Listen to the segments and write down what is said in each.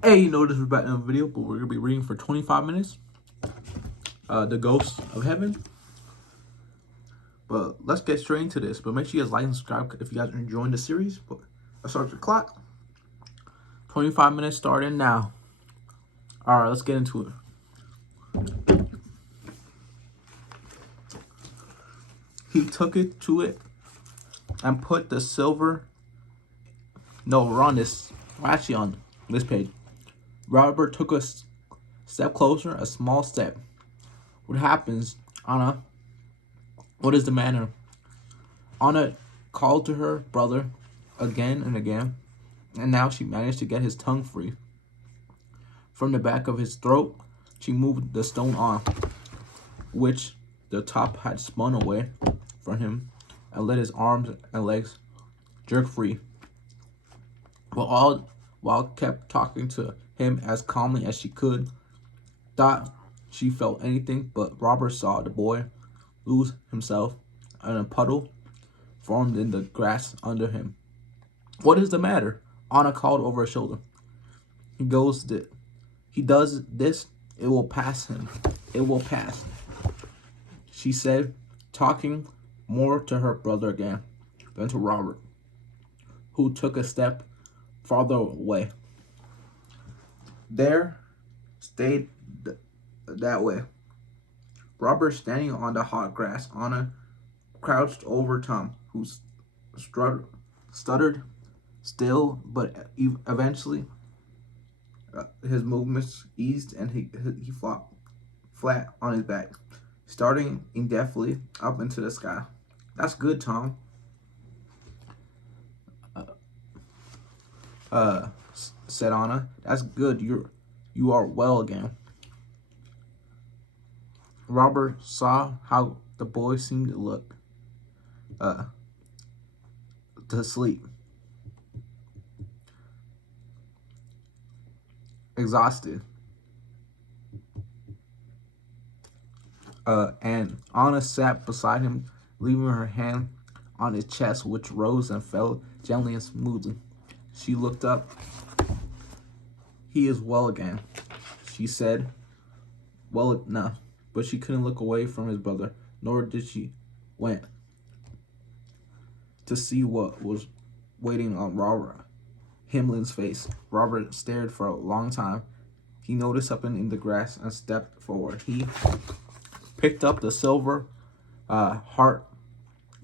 Hey, you know this is back in the video, but we're gonna be reading for 25 minutes. The Ghosts of Heaven. But let's get straight into this. But make sure you guys like and subscribe if you guys are enjoying the series. But let's start the clock. 25 minutes starting now. All right, let's get into it. He took it to it and put the silver. No, we're on this. We're actually on this page. Robert took a step closer, a small step. What happens, Anna? What is the matter? Anna called to her brother again and again, and now she managed to get his tongue free. From the back of his throat, she moved the stone off, which the top had spun away from him, and let his arms and legs jerk free. But all while kept talking to him as calmly as she could. Thought she felt anything, but Robert saw the boy lose himself, and a puddle formed in the grass under him. What is the matter? Anna called over her shoulder. He does this, it will pass him. It will pass, she said, talking more to her brother again than to Robert, who took a step farther away. There stayed that way. Robert standing on the hot grass. Anna crouched over Tom, who stuttered still, but eventually his movements eased and he flopped flat on his back, starting indefinitely up into the sky. That's good, Tom. Said Anna. That's good. You are well again. Robert saw how the boy seemed to look to sleep, exhausted. And Anna sat beside him, leaving her hand on his chest, which rose and fell gently and smoothly. She looked up. He is well again, she said, well enough. But she couldn't look away from his brother, nor did she went to see what was waiting on Robert Himlin's face. Robert stared for a long time. He noticed something in the grass and stepped forward. He picked up the silver heart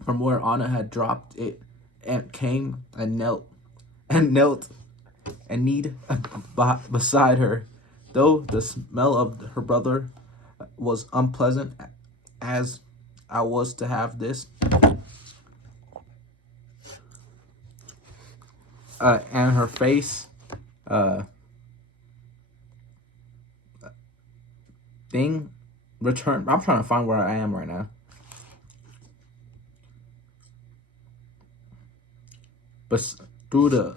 from where Anna had dropped it and came and knelt and kneed beside her. Though the smell of her brother was unpleasant as I was to have this, and her face thing returned. I'm trying to find where I am right now. But through the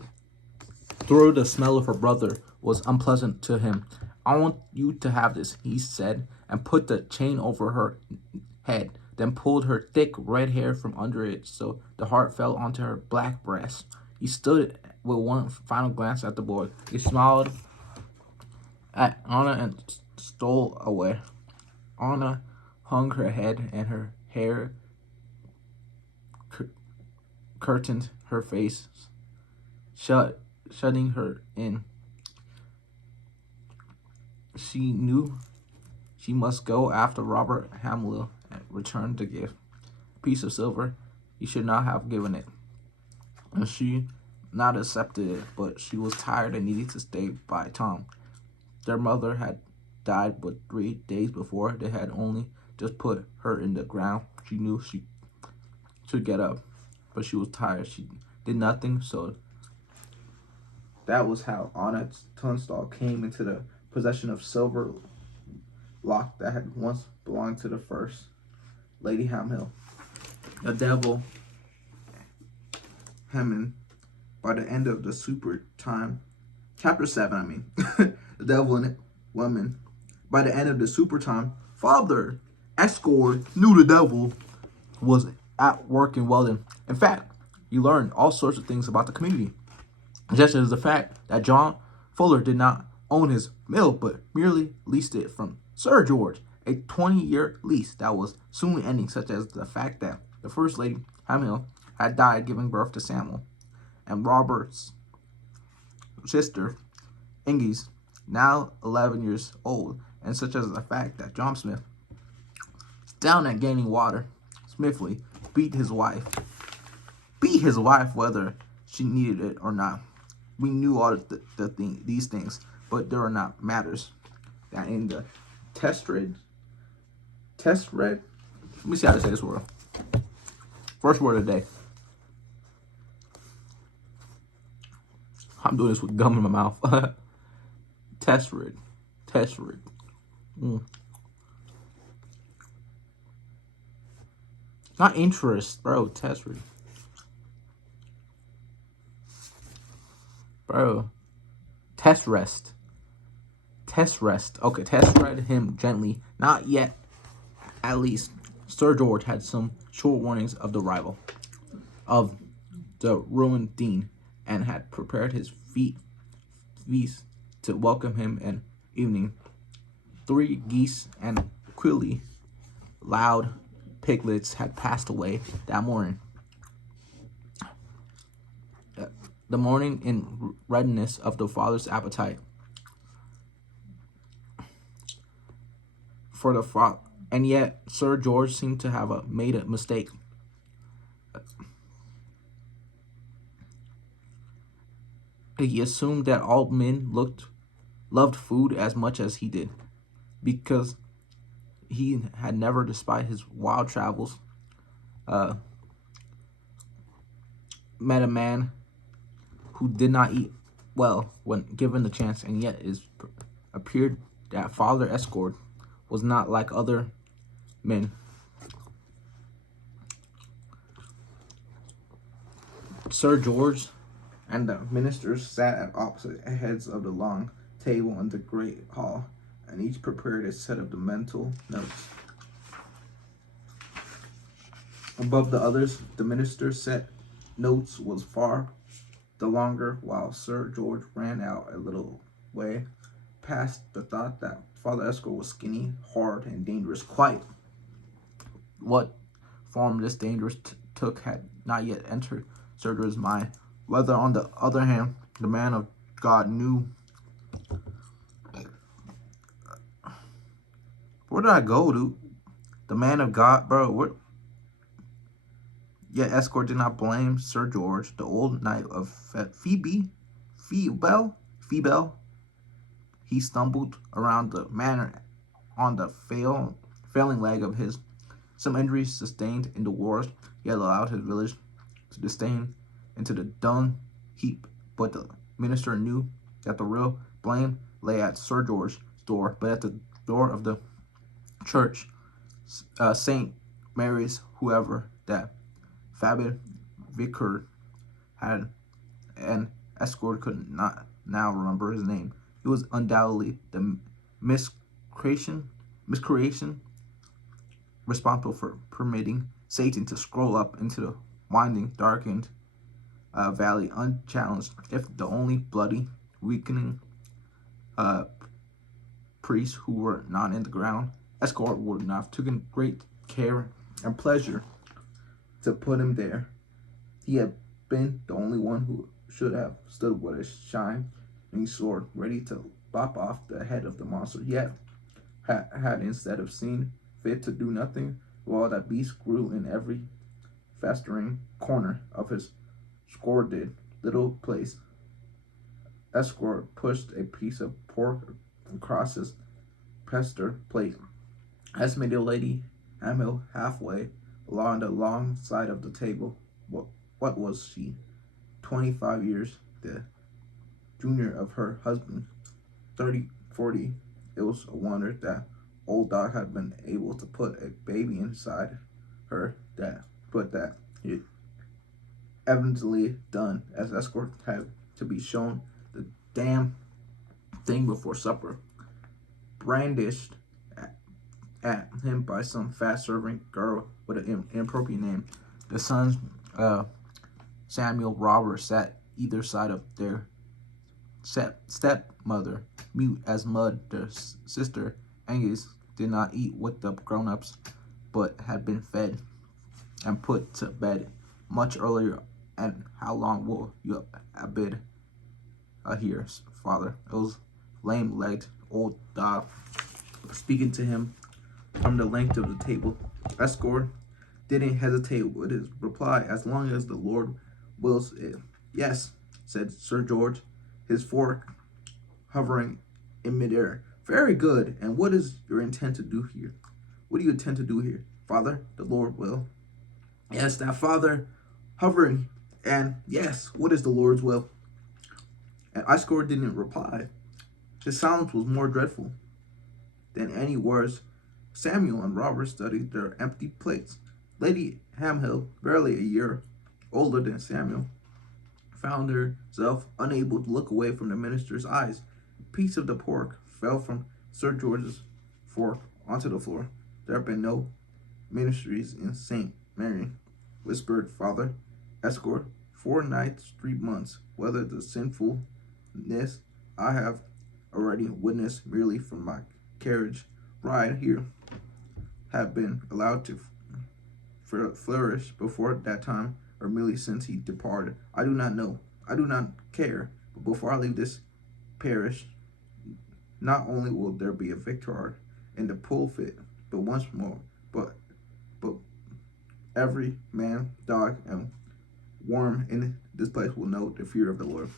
smell of her brother was unpleasant to him. I want you to have this, he said, and put the chain over her head, then pulled her thick red hair from under it so the heart fell onto her black breast. He stood with one final glance at the boy. He smiled at Anna and stole away. Anna hung her head and her hair curtained her face, shutting her in. She knew she must go after Robert Hamlin and return the gift. A piece of silver. He should not have given it. And she not accepted it, but she was tired and needed to stay by Tom. Their mother had died but 3 days before. They had only just put her in the ground. She knew she should get up, but she was tired. She did nothing, so that was how Anna Tunstall came into the possession of silver lock that had once belonged to the first Lady Hamhill. The devil Hammond, by the end of the super time, chapter 7, I mean, the devil and woman, by the end of the super time, Father Escort knew the devil was at work in Weldon. In fact, he learned all sorts of things about the community, just as the fact that John Fuller did not own his mill, but merely leased it from Sir George, a 20-year lease that was soon ending, such as the fact that the First Lady Hamill had died giving birth to Samuel, and Robert's sister, Ingis, now 11 years old, and such as the fact that John Smith, down at gaining water, Smithley beat his wife whether she needed it or not. We knew all these things, but there are not matters that in the test read. Let me see how to say this word. First word of the day. I'm doing this with gum in my mouth. Test read. Not interest, bro. Test read. Bro. Test rest. Okay, test read him gently. Not yet. At least, Sir George had some short warnings of the arrival of the ruined Dean, and had prepared his feast to welcome him in evening. 3 geese and quilly loud piglets had passed away that morning. The morning in readiness of the father's appetite for the father, and yet Sir George seemed to have made a mistake. He assumed that all men loved food as much as he did, because he had never, despite his wild travels, met a man who did not eat well when given the chance, and yet it appeared that Father Escort was not like other men. Sir George and the ministers sat at opposite heads of the long table in the great hall, and each prepared a set of the mental notes. Above the others, the minister's set notes was far the longer, while Sir George ran out a little way past the thought that Father Escort was skinny, hard, and dangerous. Quite what form this danger took had not yet entered Sir George's mind. Whether, on the other hand, the man of God knew. Where did I go, dude? The man of God, bro. What? Yet Escort did not blame Sir George, the old knight of Feebel. He stumbled around the manor on the failing leg of his. Some injuries sustained in the wars he had allowed his village to descend into the dung heap, but the minister knew that the real blame lay at Sir George's door, but at the door of the church, St. Mary's, whoever that Fabid vicar had, and Escort could not now remember his name. He was undoubtedly the miscreation responsible for permitting Satan to scroll up into the winding, darkened valley unchallenged. If the only bloody, weakening priests who were not in the ground, Escort would not have taken great care and pleasure to put him there. He had been the only one who should have stood with a shining sword ready to lop off the head of the monster, yet had instead of seen fit to do nothing, while that beast grew in every festering corner of his sordid little place. Escort pushed a piece of pork across his pester plate, estimated Lady Hamill halfway along the long side of the table. What was she? 25 years the junior of her husband, 30, 40. It was a wonder that old dog had been able to put a baby inside her, that he evidently done, as Escort had to be shown the damn thing before supper, brandished at him by some fast serving girl with an inappropriate name. The sons, Samuel Robert, sat either side of their stepmother, mute as mud, their sister, Angus, did not eat with the grown-ups, but had been fed and put to bed much earlier. And how long will you abide here, father? It was lame-legged old dog speaking to him from the length of the table. Escort didn't hesitate with his reply. As long as the Lord wills it. Yes, said Sir George, his fork hovering in midair. Very good. And what is your intent to do here? What do you intend to do here? Father, the Lord will. Yes, that father hovering. And yes, what is the Lord's will? And Escort didn't reply. His silence was more dreadful than any words. Samuel and Robert studied their empty plates. Lady Hamhill, barely a year older than Samuel, found herself unable to look away from the minister's eyes. A piece of the pork fell from Sir George's fork onto the floor. There have been no ministries in St. Mary, whispered Father Escort. 4 nights, 3 months. Whether the sinfulness I have already witnessed merely from my carriage ride here have been allowed to flourish before that time, or merely since he departed, I do not know. I do not care. But before I leave this parish, not only will there be a victor in the pulpit, but once more, but every man, dog, and worm in this place will know the fear of the Lord.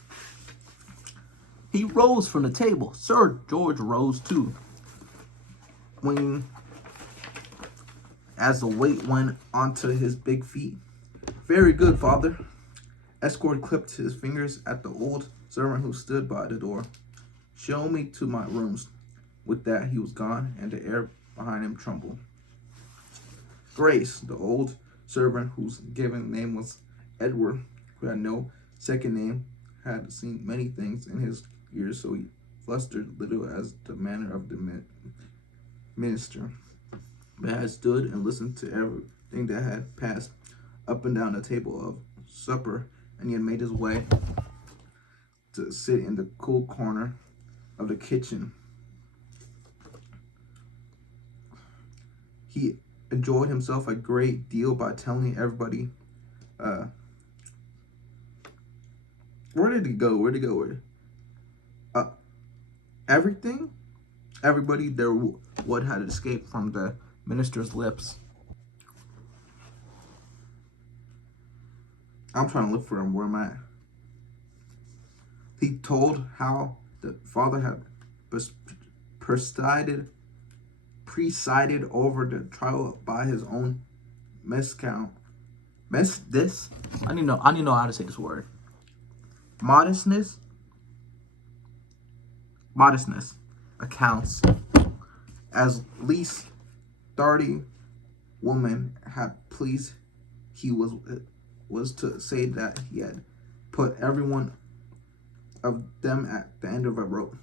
He rose from the table. Sir George rose too. When as the weight went onto his big feet. Very good, father. Escort clipped his fingers at the old servant who stood by the door. Show me to my rooms. With that, he was gone, and the air behind him trembled. Grace, the old servant whose given name was Edward, who had no second name, had seen many things in his years, so he flustered little as the manner of the minister, but had stood and listened to everything that had passed up and down the table of supper, and he had made his way to sit in the cool corner of the kitchen. He enjoyed himself a great deal by telling everybody, where did he go? Everything? Everybody there what had escaped from the minister's lips. I'm trying to look for him where I'm at. He told how the father had presided over the trial by his own miscount. I need to know how to say this word. Modestness accounts as least 30 women had pleased. He was to say that he had put every one of them at the end of a rope.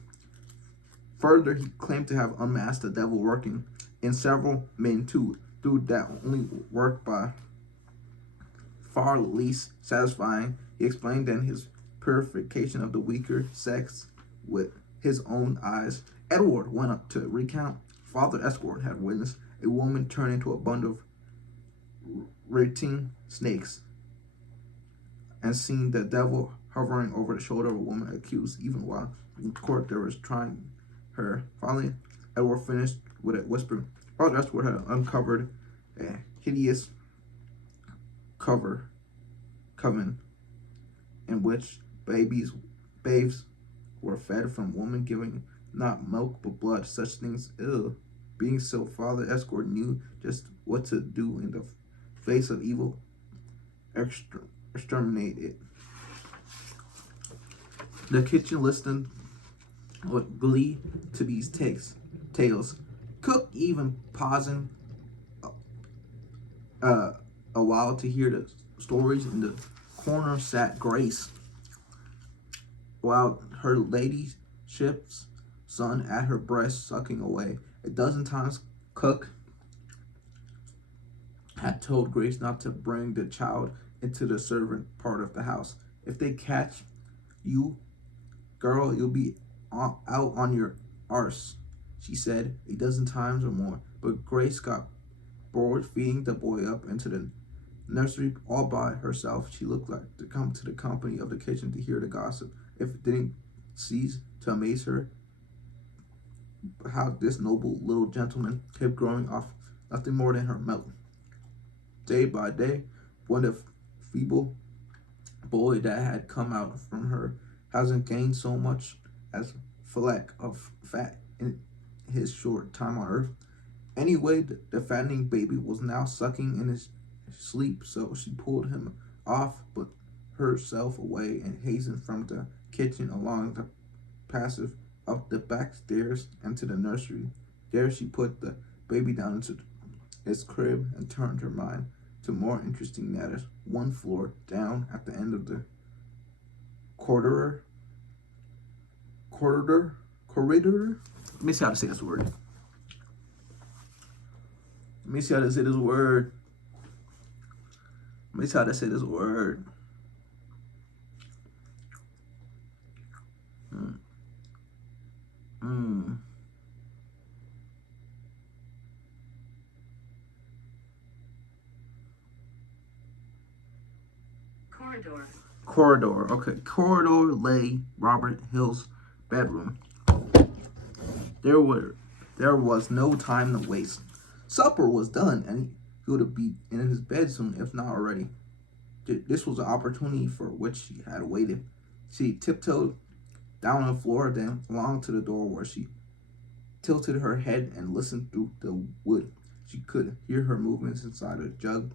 Further, he claimed to have unmasked the devil working in several men too, through that only work by far least satisfying. He explained then his purification of the weaker sex with his own eyes. Edward went up to recount. Father Escort had witnessed a woman turn into a bundle of rotting snakes, and seen the devil hovering over the shoulder of a woman accused, even while in court there was trying her. Finally, Edward finished with a whisper. Father Escort had uncovered a hideous coven in which babes were fed from woman giving not milk but blood. Such things, ill. Being so, Father Escort knew just what to do in the face of evil. Exterminate it. The kitchen listened with glee to these tales. Cook even pausing a while to hear the stories. In the corner sat Grace, while her ladyship's son at her breast sucking away. A dozen times Cook had told Grace not to bring the child into the servant part of the house. If they catch you Girl, you'll be out on your arse, she said 12 times or more. But Grace got bored feeding the boy up into the nursery all by herself. She looked like to come to the company of the kitchen to hear the gossip. If it didn't cease to amaze her how this noble little gentleman kept growing off nothing more than her milk. Day by day, when the feeble boy that had come out from her hasn't gained so much as a fleck of fat in his short time on earth. Anyway, the fattening baby was now sucking in his sleep, so she pulled him off but herself away and hastened from the kitchen along the passage up the back stairs and to the nursery. There she put the baby down into its crib and turned her mind to more interesting matters. One floor down at the end of the corridor. Let me see how to say this word. Let me see how to say this word. Let me see how to say this word. Corridor. Okay. Corridor lay Robert Hill's bedroom. There was no time to waste. Supper was done, and he would be in his bed soon, if not already. This was an opportunity for which she had waited. She tiptoed down on the floor, then along to the door where she tilted her head and listened through the wood. She could hear her movements inside a jug,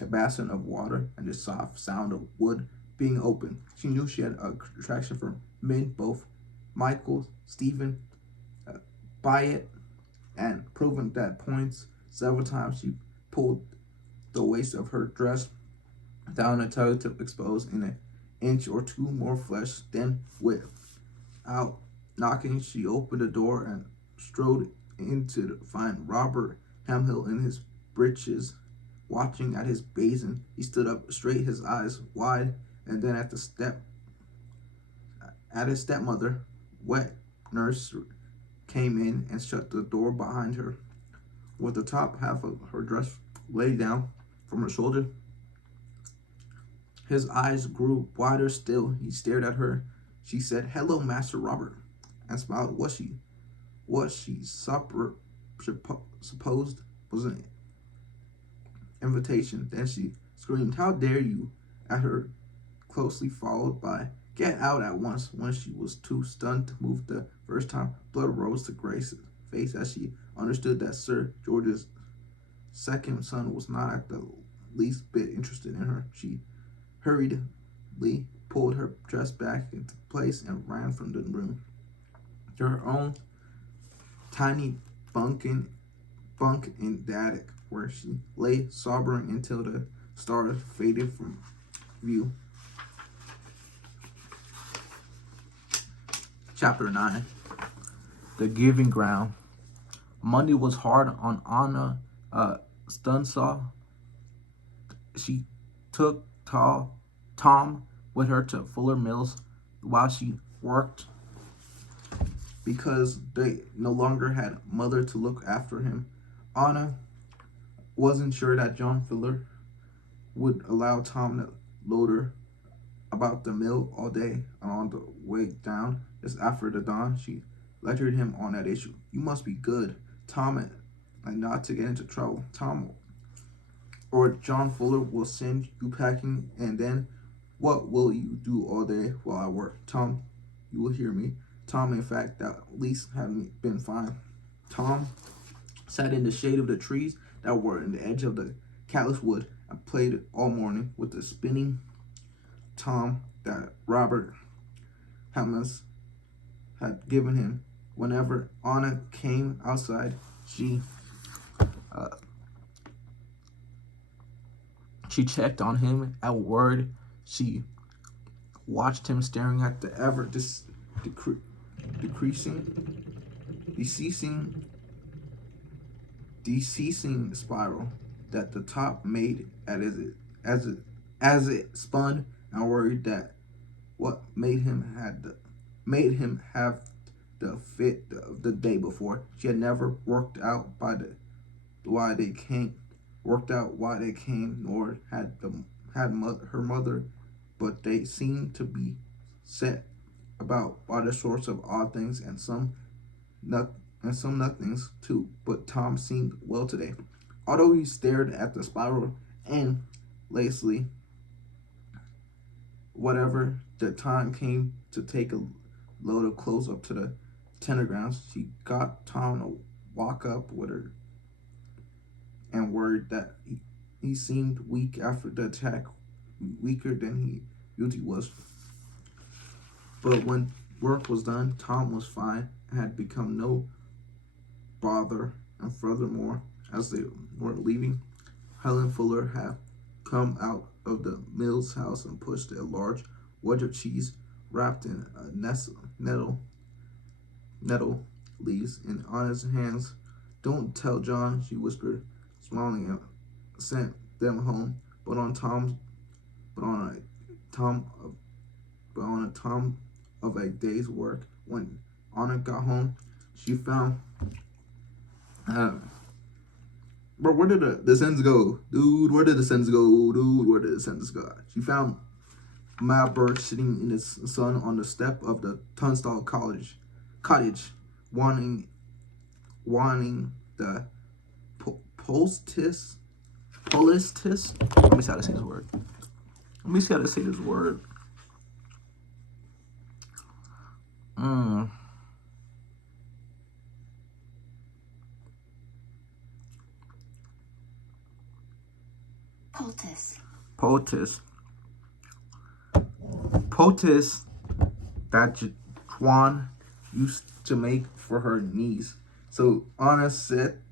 a basin of water, and the soft sound of wood being opened. She knew she had a attraction for men, both Michael, Stephen, Byatt, and proven that points. Several times she pulled the waist of her dress down until to expose an inch or two more flesh. Then, without knocking, she opened the door and strode in to find Robert Hamill in his breeches, watching at his basin. He stood up straight, his eyes wide, and then at his stepmother, wet nurse, came in and shut the door behind her. With the top half of her dress laid down from her shoulder, his eyes grew wider still. He stared at her. She said, "Hello, Master Robert," and smiled. What she supposed was an invitation. Then she screamed, "How dare you!" at her, closely followed by, "Get out at once." When she was too stunned to move the first time, blood rose to Grace's face as she understood that Sir George's second son was not at the least bit interested in her. She hurriedly pulled her dress back into place and ran from the room to her own tiny bunk in the attic, where she lay sobbing until the stars faded from view. Chapter 9. The Giving Ground. Monday was hard on Anna Stunsaw. She took Tom with her to Fuller Mills while she worked because they no longer had mother to look after him. Anna wasn't sure that John Fuller would allow Tom to load her about the mill all day, and on the way down, just after the dawn, she lectured him on that issue. "You must be good, Tom, and not to get into trouble. Tom or John Fuller will send you packing, and then what will you do all day while I work? Tom, you will hear me." Tom, in fact, that at least had been fine. Tom sat in the shade of the trees that were in the edge of the callous wood and played all morning with the spinning tom that Robert Hammonds had given him. Whenever Anna came outside, she checked on him at word. She watched him staring at the ever deceasing spiral that the top made as it spun, and worried that what made him had made him have the fit of the day before. She had never worked out by the why they came, nor her mother, but they seemed to be set about by the sorts of odd things not, and some nothings too. But Tom seemed well today, although he stared at the spiral and lazily. Whatever the time came to take a load of clothes up to the tennis grounds, she got Tom to walk up with her and worried that he seemed weak after the attack, weaker than he usually was. But when work was done, Tom was fine and had become no bother. And furthermore, as they were leaving, Helen Fuller had come out of the Mills house and pushed a large wedge of cheese wrapped in nettle leaves in Anna's hands. "Don't tell John," she whispered, smiling, and sent them home. But on Tom's, but on a Tom, but on a Tom of a day's work, when Anna got home, she found. Bro, where did the sentence go? Dude, where did the sentence go? Dude, where did the sentence go? She found Matt Burke sitting in his sun on the step of the Tunstall cottage, wanting the polistis. Let me see how to say this word. Poultice that Juan used to make for her niece. So Anna said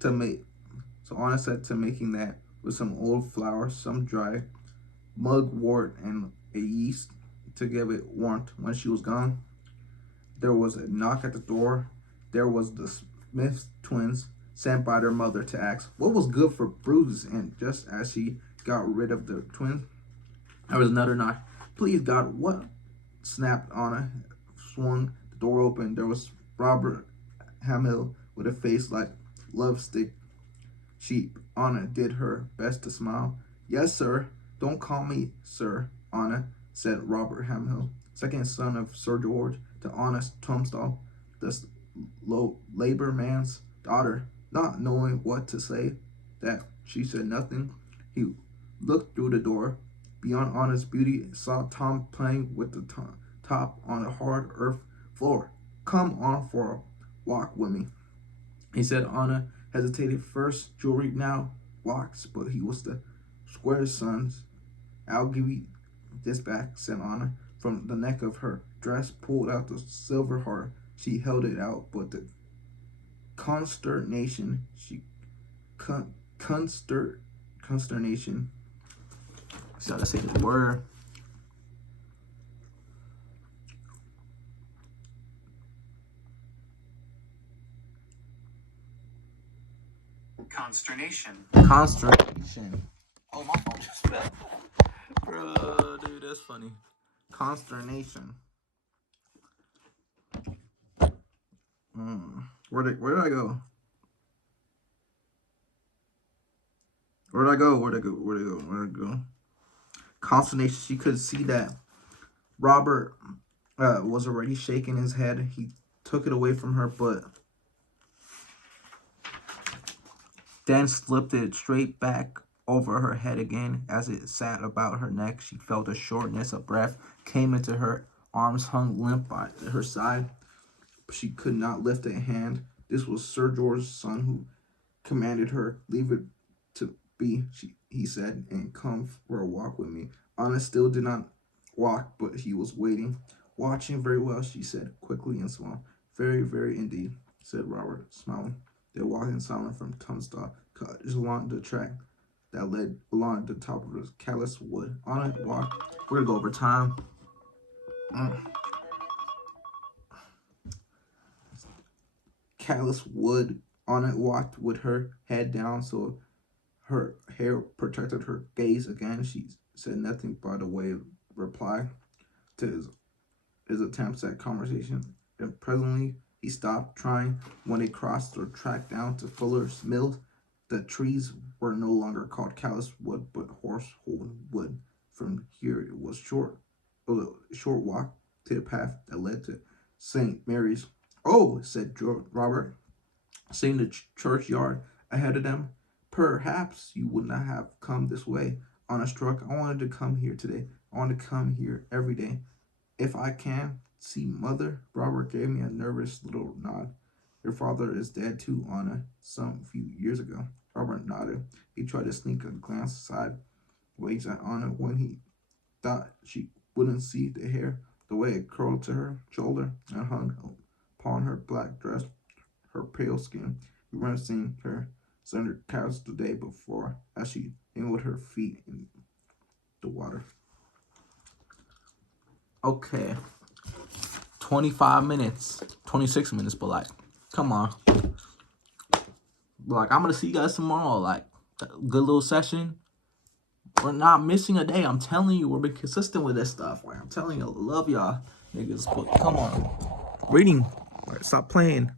to making that with some old flour, some dry mugwort, and a yeast to give it warmth. When she was gone, there was a knock at the door. There was the Smith twins, sent by their mother to ask what was good for Bruce. And just as she got rid of the twins, there was another knock. "Please, God, what?" snapped Anna. Swung the door open. There was Robert Hamill with a face like love stick sheep. Anna did her best to smile. "Yes, sir." "Don't call me sir, Anna," said Robert Hamill, second son of Sir George, to honest Tunstall, the labor man's daughter. Not knowing what to say, that she said nothing, he looked through the door. Beyond Anna's beauty, saw Tom playing with the top on the hard earth floor. "Come on for a walk with me," he said. Anna hesitated first. Jewelry now walks, but he was the square son's. "I'll give you this back," said Anna. From the neck of her dress pulled out the silver heart. She held it out, but the consternation, consternation. So let's say this word. Consternation. Oh, my phone just fell. Bro, dude, that's funny. Consternation. Where did I go? Where'd I go? Consternation. She could see that Robert was already shaking his head. He took it away from her, but then slipped it straight back over her head again. As it sat about her neck, she felt a shortness of breath came into her. Arms hung limp by her side. She could not lift a hand. This was Sir George's son who commanded her. "Leave it to be," he said, "and come for a walk with me." Anna still did not walk, but he was waiting. "Watching very well," she said quickly and small. "Very, very indeed," said Robert, smiling. They walked in silence from Tunstall Cottage along the track that led along the top of the callous wood. Anna walked. We're gonna go over time. Callous wood. Anna walked with her head down so her hair protected her gaze. Again, she said nothing by the way of reply to his his attempts at conversation, and presently he stopped trying. When they crossed their track down to Fuller's Mills, the trees were no longer called callous wood, but horse-holden wood. From here it was a short walk to the path that led to St. Mary's. Oh, said Robert, seeing the churchyard ahead of them. Perhaps you would not have come this way on a stroke. I wanted to come here today. I want to come here every day. If I can see mother. Robert gave me a nervous little nod. Your father is dead too, Anna, some few years ago. Robert nodded. He tried to sneak a glance sideways at Anna when he thought she wouldn't see the hair, the way it curled to her shoulder and hung upon her black dress, her pale skin. He remembered seeing her slender calves the day before as she dangled her feet in the water. Okay. 25 minutes. 26 minutes, but like, come on. Like, I'm gonna see you guys tomorrow. Like, good little session. We're not missing a day. I'm telling you, we're being consistent with this stuff. Like, I'm telling you, I love y'all niggas. But come on. Reading. Right, stop playing.